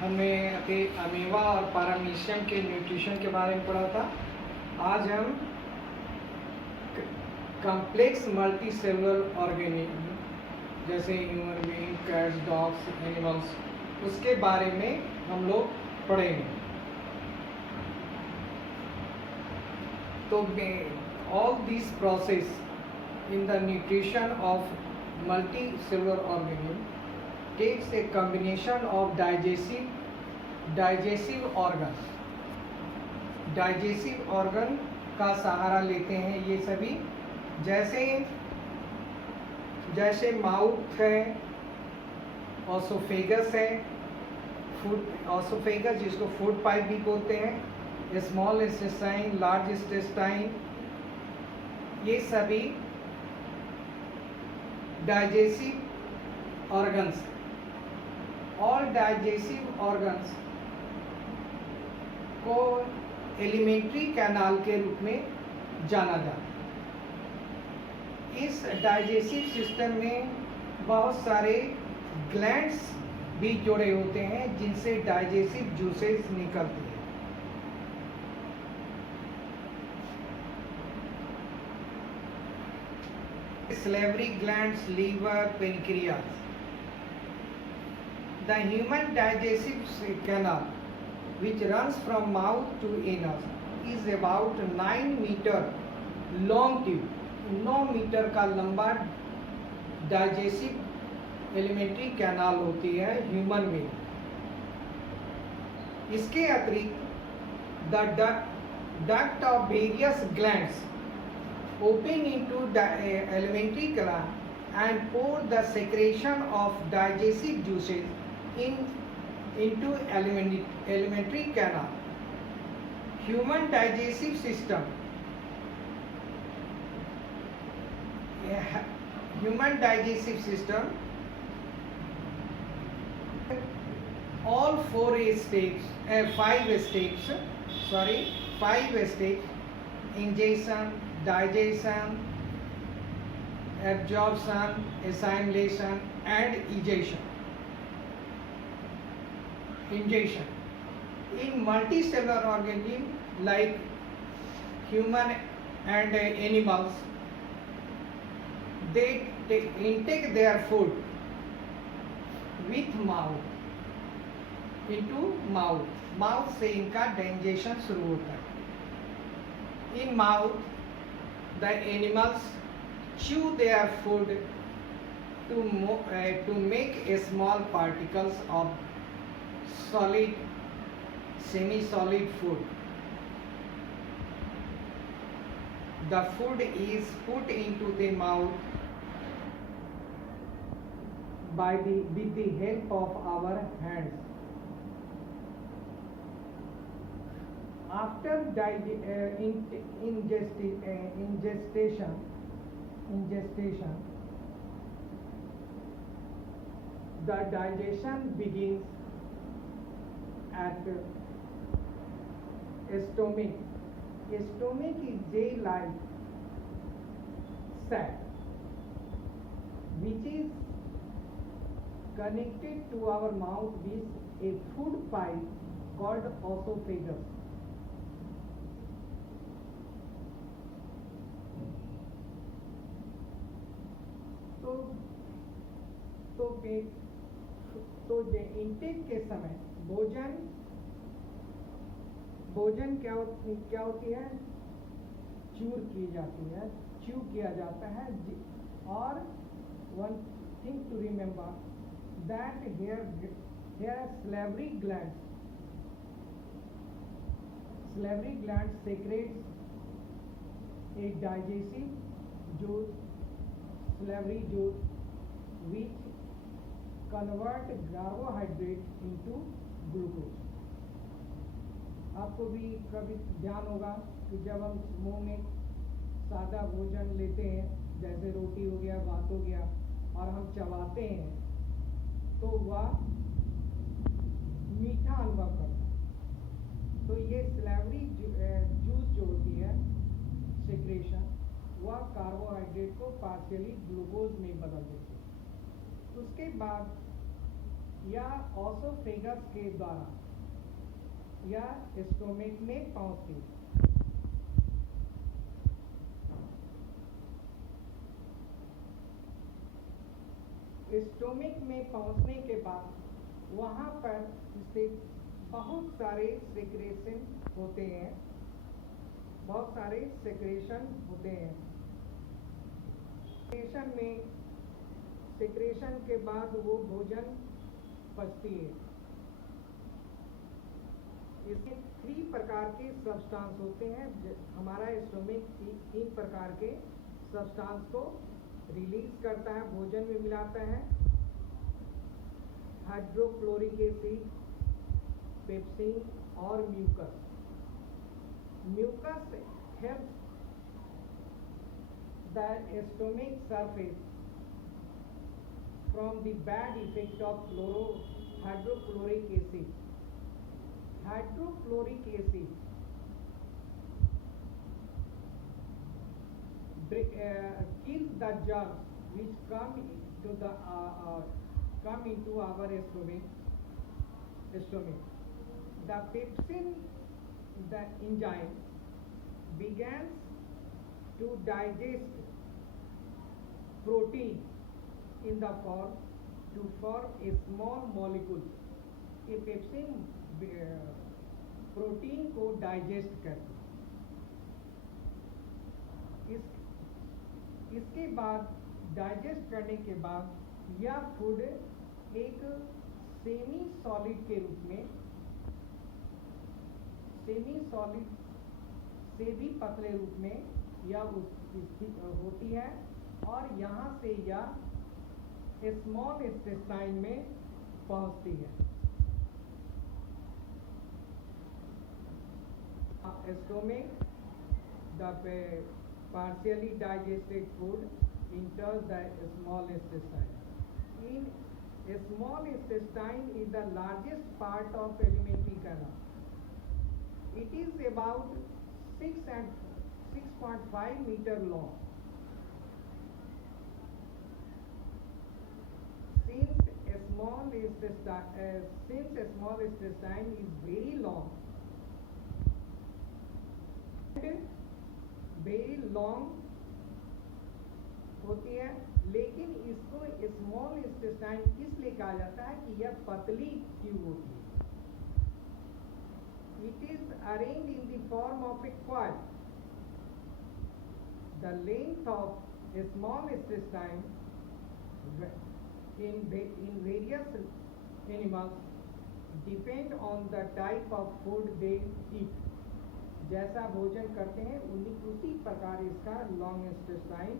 हमने अभी अमीबा और पैरामीशियम के न्यूट्रिशन के बारे में पढ़ा था। आज हम कॉम्प्लेक्स मल्टी सेलुलर ऑर्गेनिज्म जैसे human being, cats, dogs, animals, उसके बारे में हम लोग पढ़ेंगे। तो all this process in the nutrition of multi cellular organism takes a combination of digestive organ का सहारा लेते हैं ये सभी, जैसे माउथ है, ऑसोफेगस है, ऑसोफेगस जिसको फूड पाइप भी बोलते हैं, स्मॉल इंटेस्टाइन, लार्ज इंटेस्टाइन, ये सभी digestive organs. All digestive organs को एलिमेंट्री कैनाल के रूप में जाना जाता है। इस डाइजेस्टिव सिस्टम में बहुत सारे ग्लैंड्स भी जुड़े होते हैं जिनसे डाइजेस्टिव जूसेस निकलते हैं। salivary glands, liver, pancreas. The human digestive canal, which runs from mouth to anus, is about 9 meter long tube. 9 metre का लंबा डाइजेस्टिव एलिमेंट्री कैनाल होती है ह्यूमन में। इसके अतिरिक्त the duct of various glands open into the alimentary canal and pour the secretion of digestive juices into alimentary canal. Human digestive system. Human digestive system. All five steps. Ingestion, digestion, absorption, assimilation, and ingestion. In multicellular organisms like human and animals, they intake their food with mouth into mouth से इनका digestion शुरू होता है। In mouth, the animals chew their food to make small particles of solid, semi-solid food. The food is put into the mouth with the help of our hands. After ingestion, the digestion begins at stomach. Stomach is J-like sac, which is connected to our mouth with a food pipe called esophagus. तो intake के समय भोजन क्या होती है, chew किया जाता है। और one thing to remember that here salivary glands secretes a digestive juice, salivary juice, which convert carbohydrate into glucose. आपको भी कभी ध्यान होगा कि जब हम मुंह में सादा भोजन लेते हैं, जैसे रोटी हो गया, भात हो गया, और हम चबाते हैं तो वह मीठा अनुभव करता है। तो ये salivary जूस जो होती है सेक्रेशन, वह कार्बोहाइड्रेट को पार्शियली ग्लूकोज में बदल देती है। उसके बाद या ऑसोफेगस के द्वारा या स्टोमक में पहुंचती है। स्टोमक में पहुंचने के बाद वहां पर से बहुत सारे सेक्रेशन होते हैं, बहुत सारे सेक्रेशन होते हैं। सेक्रेशन के बाद वो भोजन पचती है। इसमें 3 प्रकार के सब्सटेंस होते हैं। हमारा स्टोमक 3 प्रकार के सब्सटेंस को रिलीज करता है, भोजन में मिलाता है। हाइड्रोक्लोरिक एसिड, पेप्सिन और mucus. Mucus helps the stomach surface from the bad effect of hydrochloric acid. Hydrochloric acid kills the germs which come into our stomach. The pepsin, the enzyme, begins to digest protein in the form to form a small molecule. ये pepsin protein को digest करती है। इसके बाद digest करने के बाद यह फूड एक सेमी सॉलिड के रूप में, सेमी सॉलिड से भी पतले रूप में यह होती है और यहाँ से यह स्मॉल इंटेस्टाइन में पहुंचती है। Stomach, the partially digested food enters the small intestine. In small intestine is the largest part of alimentary canal. It is about 6.5 meter long. Since a small intestine is very long, होती है, लेकिन इसको small intestine इसलिए कहा जाता है कि यह पतली ट्यूब होती है। It is arranged in the form of a coil. The length of a small intestine in various animals depend on the type of food they eat. जैसा भोजन करते हैं उसी प्रकार इसका लॉन्ग इंटेस्टाइन,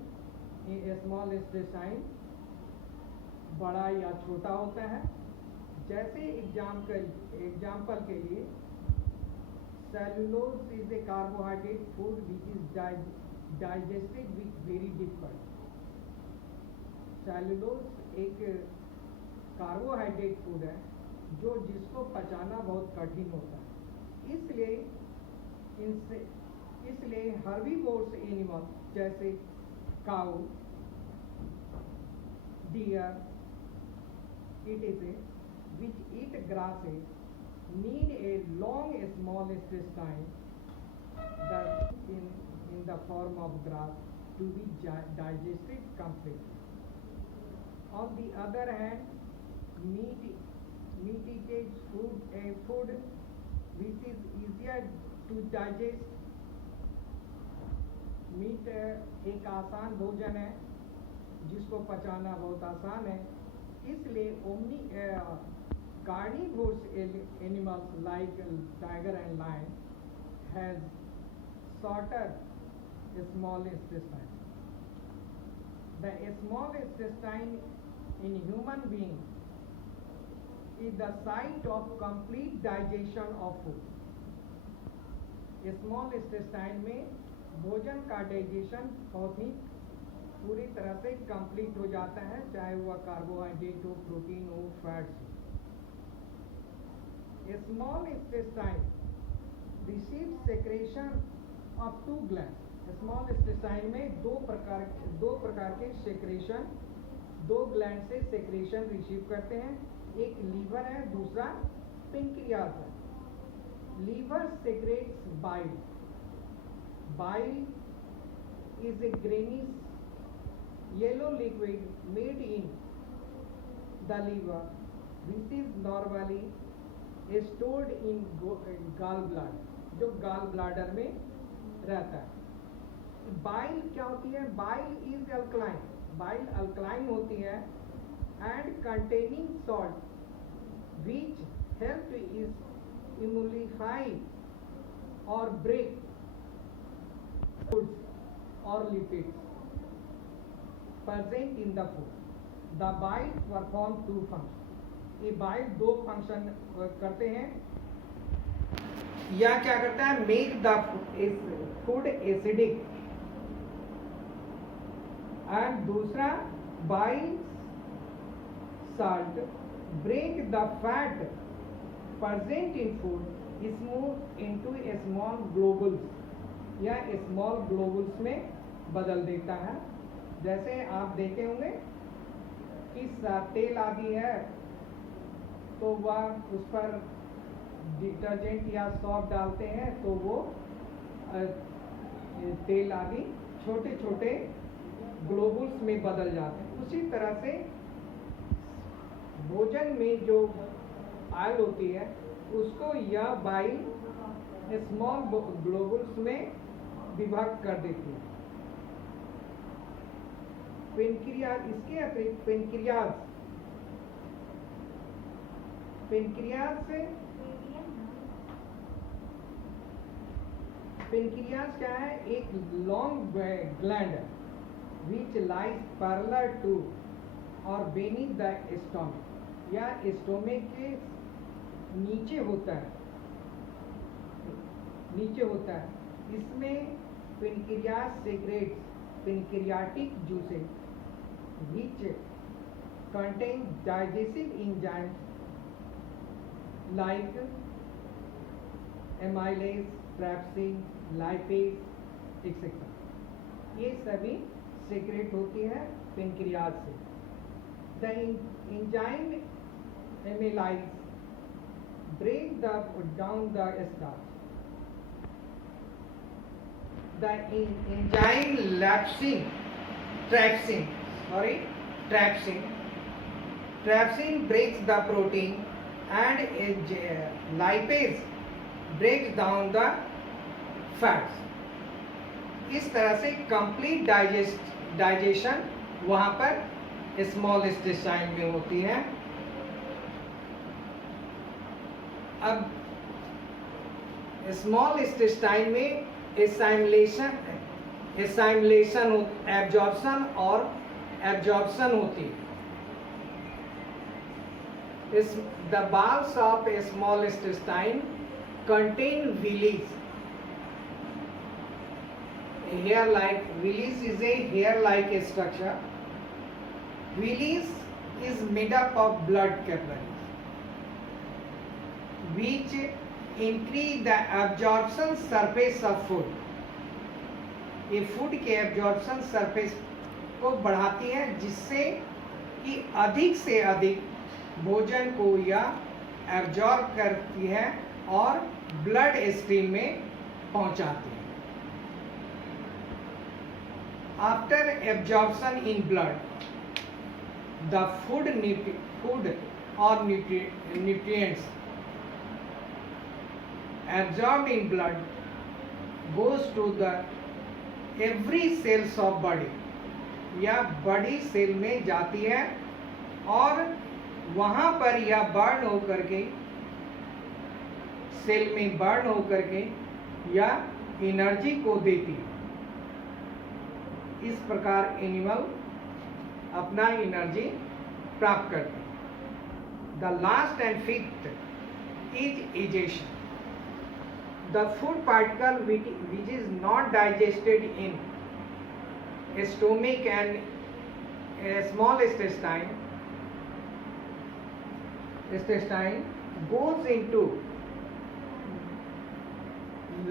स्मॉल इंटेस्टाइन बड़ा या छोटा होता है। जैसे एग्जाम्पल के लिए cellulose is a carbohydrate food which is digested with very difficult. Cellulose एक कार्बोहाइड्रेट फूड है जिसको पचाना बहुत कठिन होता है। इसलिए हर्बीवोर्स एनिमल जैसे काऊ, dear, which eat grasses need a long small intestine in the form of grass to be digested completely. On the other hand, meat eats food which is easier to digest. Meat एक आसान भोजन है जिसको पचाना बहुत आसान है। इसलिए carnivorous animals like tiger and lion has shorter small intestine. The small intestine in human being is the site of complete digestion of food. Small intestine में भोजन का डाइजेशन बहुत ही पूरी तरह से कंप्लीट हो जाता है, चाहे वह कार्बोहाइड्रेट हो, प्रोटीन हो, फैट्स हो। Small intestine receive secretion of 2 gland. Small intestine में दो प्रकार के सेक्रेशन, 2 ग्लैंड से सेक्रेशन रिसीव करते हैं। एक लीवर है, दूसरा पेनक्रियास है। Liver secretes bile. Bile is a greenish yellow liquid made in the liver which is normally stored in gallbladder, जो gall bladder में रहता है। बाइल क्या होती है? Bile is alkaline. Bile alkaline होती है and containing salt which help is emulsify or break foods or lipids present in the food. The bile perform two functions. ये बाइल दो फंक्शन करते हैं। या क्या करता है? Make the food acidic, and दूसरा bile salt break the fat present in food smooth into a small globules या small globules में बदल देता है। जैसे आप देखे होंगे कि तेल आदि है तो वह उस पर डिटर्जेंट या सॉप डालते हैं तो वो तेल आदि छोटे छोटे ग्लोबुल्स में बदल जाते हैं। उसी तरह से भोजन में जो ऑयल होती है उसको यह बाइल स्मॉल ग्लोबुल्स में विभाग कर देती है। पेनक्रियाज, इसके अतिरिक्त पेनक्रियाज क्या है? एक लॉन्ग ग्लैंड है विच लाइज पैरेलल टू और beneath द स्टोमक, या स्टोमक के नीचे होता है। इसमें pancreas secrets pancreatic juices which contain digestive enzymes like amylase, trypsin, lipase, etc. ये सभी सेक्रेट होती है पेनक्रियाज से। The enzyme amylase break down the starch. The enzyme trypsin breaks the protein and lipase breaks down the fats. इस तरह से complete digestion वहां पर स्मॉल इंटेस्टाइन में होती है। अब स्मॉल इंटेस्टाइन में एब्जॉर्प्शन और एब्जॉर्प्शन होती है। The balls of a small intestine contain villi. Villi is a hair-like structure. Villi is made up of blood capillaries, which increase the absorption surface of food. ये food के absorption surface को बढ़ाती है जिससे कि अधिक से अधिक भोजन को यह एब्जॉर्ब करती है और ब्लड स्ट्रीम में पहुंचाती है। After absorption in blood the food और nutrients absorbed in blood goes to the every cells of body, या बॉडी सेल में जाती है और वहां पर यह बर्न होकर के सेल में बर्न होकर के या एनर्जी को देती है। इस प्रकार एनिमल अपना एनर्जी प्राप्त करते हैं। The last and fifth is egestion. The food particle which is not digested in stomach and small intestine goes into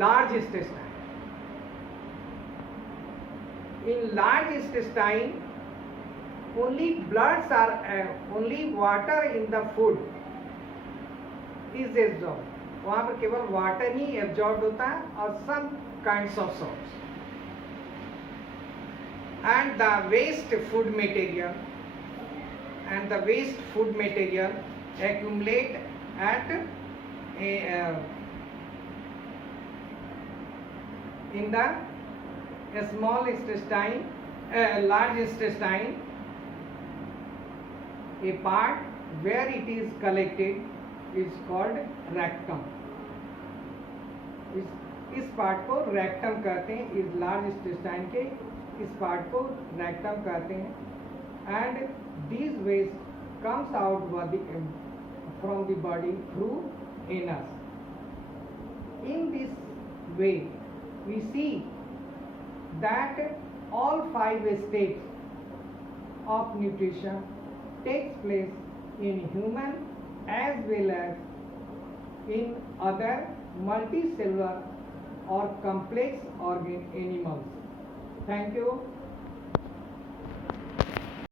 large intestine. In large intestine only bloods are only water in the food is absorbed. वहाँ पर केवल water ही absorb होता है और some kinds of salts and the waste food material accumulate at in the small intestine, large intestine, a part where it is collected is called rectum. इस part को rectum कहते हैं. इस लार्ज इंटेस्टाइन के इस पार्ट को rectum कहते हैं. And this waste comes out from the body through anus. In this way we see that all 5 states of nutrition takes place in human as well as in other multicellular or complex organ animals. Thank you.